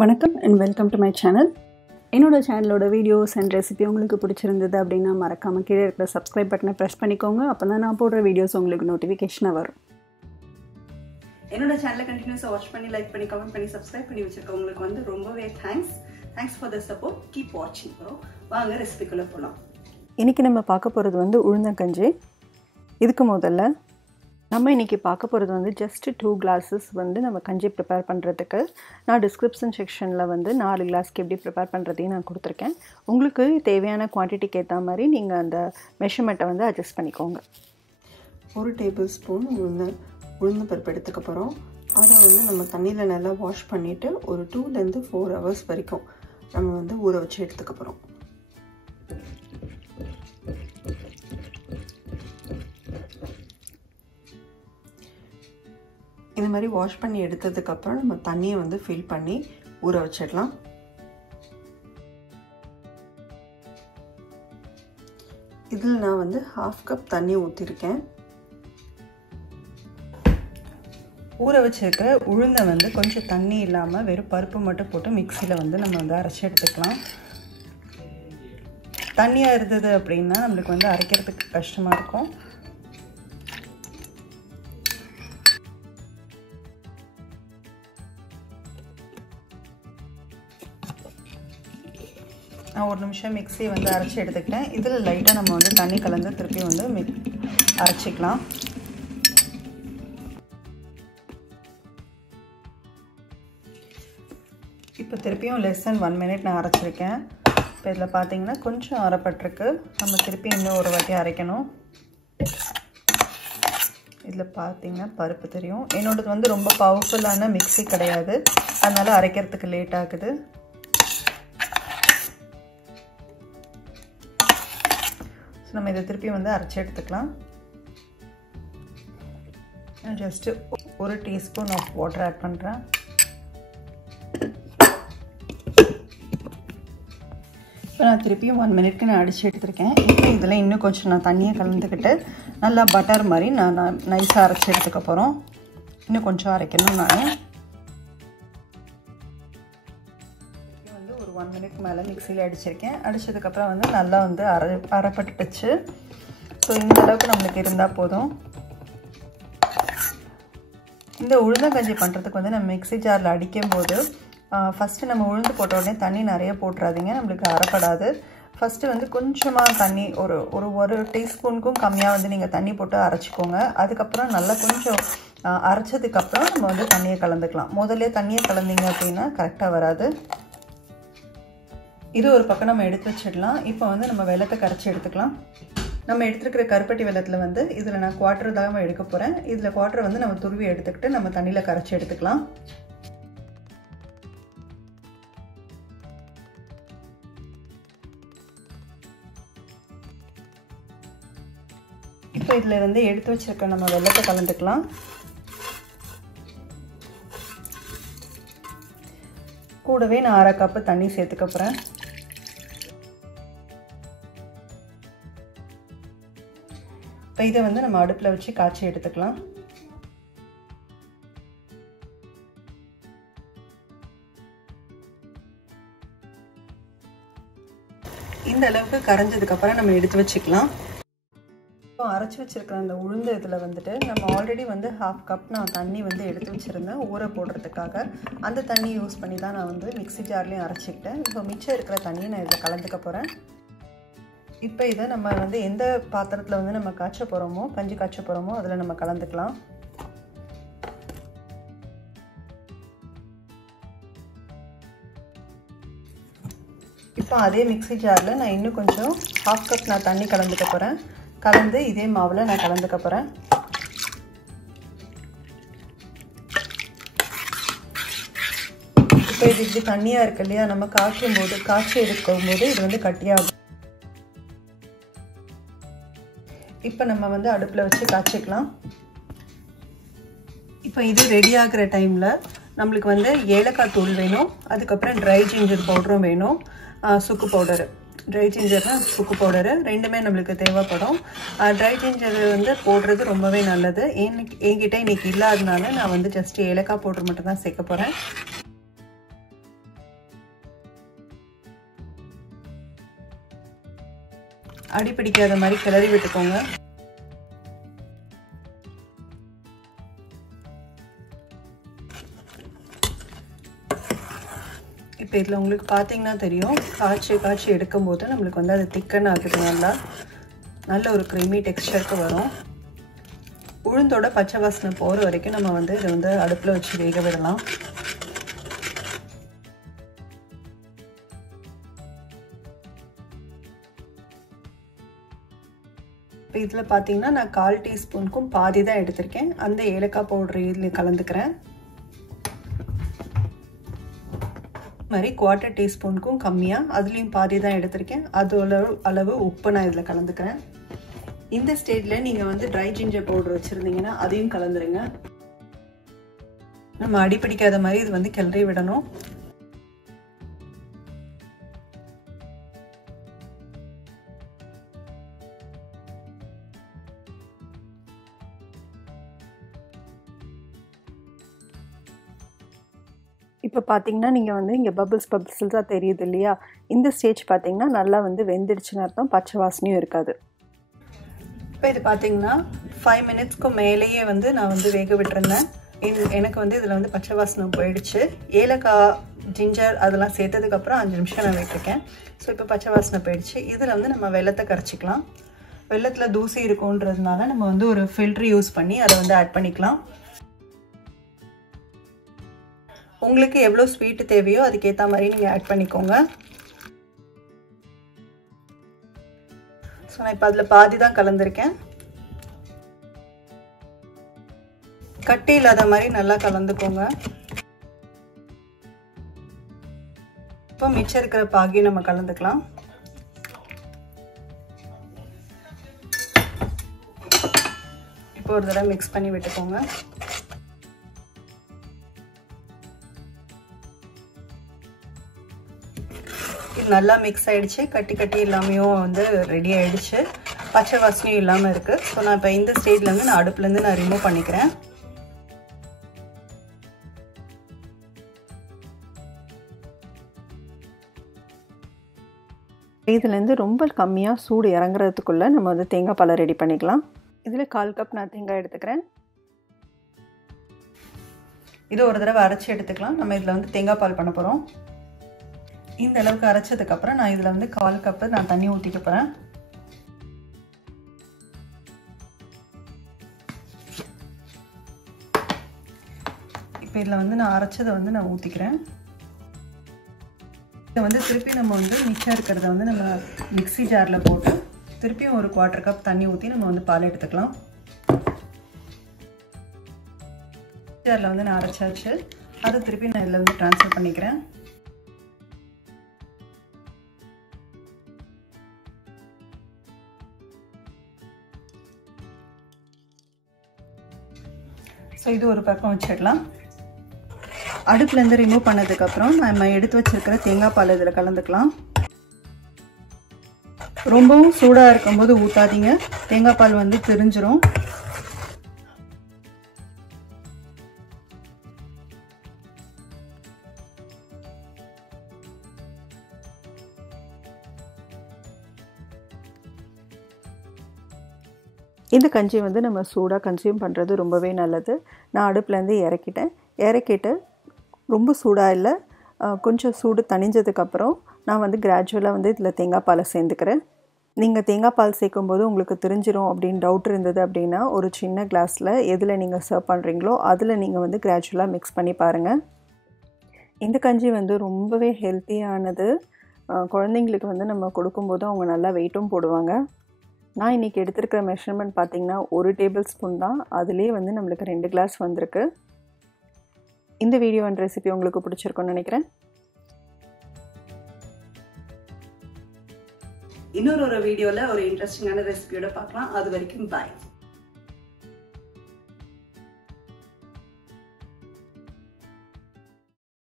வணக்கம் and welcome to my channel. என்னோட சேனலோட வீடியோஸ் அண்ட் ரெசிபி உங்களுக்கு பிடிச்சிருந்தது அப்படின்னா மறக்காம கீழே இருக்கிற சப்ஸ்கிரைப் பட்டனை பிரஸ் பண்ணிக்கோங்க. அப்பதான் நான் போடுற வீடியோஸ் உங்களுக்கு நோட்டிஃபிகேஷனா வரும். என்னோட சேனலை கண்டினியூஸா வாட்ச் பண்ணி லைக் பண்ணி கமெண்ட் பண்ணி சப்ஸ்கிரைப் பண்ணி வச்சிருக்கவங்களுக்கு வந்து ரொம்பவே thanks for the support. Keep வாட்சிங் ப்ரோ. வாங்க ரெசிபிக்குள்ள போலாம். இன்னைக்கு நம்ம பார்க்க போறது வந்து உளுந்தங்கஞ்சி. இதுக்கு முதல்ல நம்ம இன்றைக்கி பார்க்க போகிறது வந்து ஜஸ்ட்டு 2 glasses வந்து நம்ம கஞ்சி ப்ரிப்பேர் பண்ணுறதுக்கு நான் டிஸ்கிரிப்ஷன் செக்ஷனில் வந்து 4 கிளாஸ்க்கு எப்படி ப்ரிப்பேர் பண்ணுறதையும் நான் கொடுத்துருக்கேன். உங்களுக்கு தேவையான குவான்டிட்டிக்கு ஏற்ற மாதிரி நீங்கள் அந்த மெஷர்மெண்ட்டை வந்து அட்ஜஸ்ட் பண்ணிக்கோங்க. 1 tablespoon உளுந்து பருப்பு எடுத்துக்க போகிறோம். அதை வந்து நம்ம தண்ணியில் நல்லா வாஷ் பண்ணிவிட்டு ஒரு 2 to 4 hours வரைக்கும் நம்ம வந்து ஊற வச்சு எடுத்துக்க போகிறோம். இந்த மாதிரி வாஷ் பண்ணி எடுத்ததுக்கப்புறம் நம்ம தண்ணியை வந்து ஃபில் பண்ணி ஊற வச்சிடலாம். இதில் நான் வந்து 1/2 cup தண்ணி ஊற்றிருக்கேன். ஊற வச்சிருக்கிற உளுந்தை வந்து கொஞ்சம் தண்ணி இல்லாமல் வெறும் பருப்பு மட்டும் போட்டு மிக்சியில் வந்து நம்ம வந்து அரைச்சி எடுத்துக்கலாம். தண்ணியாக இருந்தது அப்படின்னா நம்மளுக்கு வந்து அரைக்கிறதுக்கு கஷ்டமாக இருக்கும். நான் 1 நிமிஷம் மிக்ஸியை வந்து அரைச்சி எடுத்துக்கிட்டேன். இதில் லைட்டாக நம்ம வந்து தண்ணி கலந்து திருப்பி வந்து அரைச்சிக்கலாம். இப்போ திருப்பியும் less than 1 minute நான் அரைச்சிருக்கேன். இப்போ இதில் பார்த்தீங்கன்னா கொஞ்சம் அரைப்பட்டிருக்கு. நம்ம திருப்பி இன்னும் ஒரு வாட்டி அரைக்கணும். இதில் பார்த்தீங்கன்னா பருப்பு தெரியும். என்னோடது வந்து ரொம்ப பவர்ஃபுல்லான மிக்ஸி கிடையாது, அதனால் அரைக்கிறதுக்கு லேட் ஆகுது. நம்ம இதை திருப்பி வந்து அரைச்சி எடுத்துக்கலாம். Just 1 teaspoon of water add பண்ணுறேன். இப்போ நான் திருப்பியும் 1 minute நான் அடித்து எடுத்துருக்கேன். இப்போ இதில் இன்னும் கொஞ்சம் நான் தண்ணியை கலந்துக்கிட்டு நல்லா பட்டர் மாதிரி நான் நைஸாக அரைச்சி எடுத்துக்க போகிறோம். இன்னும் கொஞ்சம் அரைக்கணும். நான் வந்து ஒரு 1 minute மேலே மிக்சியில் அடிச்சிருக்கேன். அடித்ததுக்கப்புறம் வந்து நல்லா வந்து அரைப்பட்டுச்சு. ஸோ இந்த அளவுக்கு நம்மளுக்கு இருந்தால் போதும். இந்த உளுந்தங்கஞ்சி பண்ணுறதுக்கு வந்து நம்ம மிக்ஸி ஜாரில் அடிக்கும்போது ஃபஸ்ட்டு நம்ம உளுந்து போட்ட உடனே தண்ணி நிறைய போட்டுறாதீங்க, நம்மளுக்கு அரைப்படாது. ஃபஸ்ட்டு வந்து கொஞ்சமாக தண்ணி ஒரு டீஸ்பூனுக்கும் கம்மியாக வந்து நீங்கள் தண்ணி போட்டு அரைச்சிக்கோங்க. அதுக்கப்புறம் நல்லா கொஞ்சம் அரைச்சதுக்கப்புறம் நம்ம வந்து தண்ணியை கலந்துக்கலாம். முதல்ல தண்ணியை கலந்தீங்க அப்படின்னா கரெக்டாக வராது. இது ஒரு பக்கம் நம்ம எடுத்து வச்சிடலாம். இப்போ வந்து நம்ம வெல்லத்தை கரைச்சி எடுத்துக்கலாம். நம்ம எடுத்துருக்கிற கருப்பட்டி வெல்லத்தில் வந்து இதில் நான் 1/4 தான் எடுக்க போகிறேன். இதில் 1/4 வந்து நம்ம துருவி எடுத்துக்கிட்டு நம்ம தண்ணியில் கரைச்சி எடுத்துக்கலாம். இப்போ இதில் வந்து எடுத்து வச்சிருக்க நம்ம வெல்லத்தை கலந்துக்கலாம். கூடவே நான் 1/2 cup தண்ணி சேர்த்துக்க போகிறேன். இப்போ இதை வந்து நம்ம அடுப்பில் வச்சு காய்ச்சி எடுத்துக்கலாம். இந்த அளவுக்கு கரைஞ்சதுக்கப்புறம் நம்ம எடுத்து வச்சுக்கலாம். இப்போ அரைச்சி வச்சுருக்கிற அந்த உளுந்து இதில் வந்துட்டு நம்ம ஆல்ரெடி வந்து 1/2 cup நான் தண்ணி வந்து எடுத்து வச்சுருந்தேன் ஊற போடுறதுக்காக. அந்த தண்ணி யூஸ் பண்ணி தான் நான் வந்து மிக்ஸி ஜார்லேயும் அரைச்சிக்கிட்டேன். இப்போ மிச்சம் இருக்கிற தண்ணியை நான் இதில் கலந்துக்க போகிறேன். இப்போ இதை நம்ம வந்து எந்த பாத்திரத்தில் வந்து நம்ம காய்ச்ச போகிறோமோ, கஞ்சி காய்ச்ச போகிறோமோ அதில் நம்ம கலந்துக்கலாம். இப்போ அதே மிக்ஸி ஜாரில் நான் இன்னும் கொஞ்சம் 1/2 cup நான் தண்ணி கலந்துக்க போகிறேன். கலந்து இதே மாவில் நான் கலந்துக்க போகிறேன். இப்போ இது இப்படி தண்ணியாக இருக்கு இல்லையா, நம்ம காய்ச்சி எடுக்கும்போது இது வந்து கட்டியாகும். இப்போ நம்ம வந்து அடுப்பில் வச்சு காய்ச்சிக்கலாம். இப்போ இது ரெடி ஆகிற டைமில் நம்மளுக்கு வந்து ஏலக்காய் தூள் வேணும், அதுக்கப்புறம் ட்ரை ஜிஞ்சர் பவுடரும் வேணும், சுக்கு பவுடரு. ட்ரை ஜிஞ்சர்னா சுக்கு பவுடரு ரெண்டுமே நம்மளுக்கு தேவைப்படும். ட்ரை ஜிஞ்சர் வந்து போடுறது ரொம்பவே நல்லது. என்கிட்ட இன்றைக்கி இல்லாதனால நான் வந்து ஜஸ்ட் ஏலக்காய் பவுடர் மட்டும் தான் சேர்க்க போகிறேன். அடி பிடிக்காத மாதிரி கிளறி விட்டுக்கோங்க. இப்போ இதில் உங்களுக்கு பார்த்தீங்கன்னா தெரியும், காய்ச்சி எடுக்கும்போது நம்மளுக்கு வந்து அது திக்கன் ஆகுது. நல்ல ஒரு க்ரீமி டெக்ஸ்சருக்கு வரும். உளுந்தோட பச்சை வாசனை போகிற வரைக்கும் நம்ம வந்து இதை வந்து அடுப்பில் வச்சு வேக விடலாம். இப்போ இதில் பார்த்தீங்கன்னா நான் 1/4 டீஸ்பூனுக்கும் பாதி தான் எடுத்திருக்கேன். அந்த ஏலக்காய் பவுடர் இதில் கலந்துக்கிறேன். மாதிரி 1/4 டீஸ்பூனுக்கும் கம்மியாக அதுலேயும் பாதி தான் எடுத்திருக்கேன். அதோட அளவு உப்பு நான் இதில் கலந்துக்கிறேன். இந்த ஸ்டேஜில் நீங்கள் வந்து ட்ரை ஜிஞ்சர் பவுடர் வச்சுருந்தீங்கன்னா அதையும் கலந்துருங்க. நம்ம அடிப்பிடிக்காத மாதிரி இது வந்து கிளறி விடணும். இப்போ பார்த்தீங்கன்னா நீங்கள் வந்து இங்கே பபிள்ஸாக தெரியுது இல்லையா? இந்த ஸ்டேஜ் பார்த்தீங்கன்னா நல்லா வந்து வெந்துடுச்சுன்னு அர்த்தம், பச்சை வாசனையும் இருக்காது. இப்போ இது பார்த்தீங்கன்னா 5 மினிட்ஸ்க்கு மேலேயே வந்து நான் வந்து வேக விட்டுருந்தேன். எனக்கு வந்து இதில் வந்து பச்சை வாசனை போயிடுச்சு. ஏலக்காய் ஜிஞ்சர் அதெல்லாம் சேர்த்ததுக்கப்புறம் 5 நிமிஷம் நான் விட்டுருக்கேன். ஸோ இப்போ பச்சை வாசனை போயிடுச்சு. இதில் வந்து நம்ம வெல்லத்தை கரைச்சிக்கலாம். வெல்லத்தில் தூசி இருக்குன்றதுனால நம்ம வந்து ஒரு ஃபில்ட்ரு யூஸ் பண்ணி அதை வந்து ஆட் பண்ணிக்கலாம். உங்களுக்கு எவ்வளோ ஸ்வீட்டு தேவையோ அதுக்கேற்ற மாதிரி நீங்கள் ஆட் பண்ணிக்கோங்க. ஸோ நான் இப்போ அதில் பாதி தான் கலந்துருக்கேன். கட்டி இல்லாத மாதிரி நல்லா கலந்துக்கோங்க. இப்போ மிச்சம் இருக்கிற பாகியும் நம்ம கலந்துக்கலாம். இப்போ ஒரு தடவை மிக்ஸ் பண்ணி விட்டுக்கோங்க. இது நல்லா மிக்ஸ் ஆகிடுச்சு. கட்டி எல்லாமையும் வந்து ரெடி ஆகிடுச்சு. பச்சை வாசனையும் இல்லாமல் இருக்குது. ஸோ நான் இப்போ இந்த ஸ்டேஜ்லேருந்து நான் அடுப்புலேருந்து நான் ரிமூவ் பண்ணிக்கிறேன். இதுலேருந்து ரொம்ப கம்மியாக சூடு இறங்குறதுக்குள்ளே நம்ம வந்து தேங்காய் பாலை ரெடி பண்ணிக்கலாம். இதில் 1/4 கப் நான் தேங்காய் எடுத்துக்கிறேன். இது ஒரு தடவை அரைச்சி எடுத்துக்கலாம். நம்ம இதில் வந்து தேங்காய் பால் பண்ண போகிறோம். இந்த அளவுக்கு அரைச்சதுக்கப்புறம் நான் இதில் வந்து 1/4 கப்பு நான் தண்ணி ஊற்றிக்க போகிறேன். இப்போ இதில் வந்து நான் அரைச்சதை வந்து நான் ஊற்றிக்கிறேன். இதை வந்து திருப்பி நம்ம வந்து மிச்சம் இருக்கிறத வந்து நம்ம மிக்ஸி ஜாரில் போட்டு திருப்பியும் ஒரு 1/4 கப் தண்ணி ஊற்றி நம்ம வந்து பால் எடுத்துக்கலாம். ஜாரில் வந்து நான் அரைச்சாச்சு. அதை திருப்பி நான் இதில் வந்து ட்ரான்ஸ்ஃபர் பண்ணிக்கிறேன். ஸோ இது ஒரு பக்கம் வச்சிடலாம். அடுப்புலேருந்து ரிமூவ் பண்ணதுக்கப்புறம் நம்ம எடுத்து வச்சிருக்கிற தேங்காய் பால் இதில் கலந்துக்கலாம். ரொம்பவும் சூடாக இருக்கும்போது ஊற்றாதீங்க, தேங்காய் பால் வந்து திரிஞ்சிரும். இந்த கஞ்சி வந்து நம்ம சூடாக கன்சியூம் பண்ணுறது ரொம்பவே நல்லது. நான் அடுப்புலேருந்து இறக்கிட்டு ரொம்ப சூடாக இல்லை, கொஞ்சம் சூடு தணிஞ்சதுக்கப்புறம் நான் வந்து கிராஜுவலாக வந்து இதில் தேங்காய் பாலை சேர்ந்துக்கிறேன். நீங்கள் தேங்காய் பால் சேர்க்கும்போது உங்களுக்கு தெரிஞ்சிரும் அப்படின்னு டவுட் இருந்தது அப்படின்னா ஒரு சின்ன கிளாஸில் எதில் நீங்கள் சர்வ் பண்ணுறீங்களோ அதில் நீங்கள் வந்து கிராஜுவலாக மிக்ஸ் பண்ணி பாருங்கள். இந்த கஞ்சி வந்து ரொம்பவே ஹெல்த்தியானது. குழந்தைங்களுக்கு வந்து நம்ம கொடுக்கும்போது அவங்க நல்லா வெயிட்டும் போடுவாங்க. நான் இன்றைக்கி எடுத்துருக்கிற மெஷர்மெண்ட் பார்த்திங்கன்னா 1 டேபிள் ஸ்பூன் தான். அதுலேயே வந்து நம்மளுக்கு 2 கிளாஸ் வந்திருக்கு. இந்த வீடியோ அண்ட் ரெசிபி உங்களுக்கு பிடிச்சிருக்குன்னு நினைக்கிறேன். இன்னொரு வீடியோவில் ஒரு இன்ட்ரெஸ்டிங்கான ரெசிபியோட பார்க்கலாம். அது வரைக்கும் பாய்.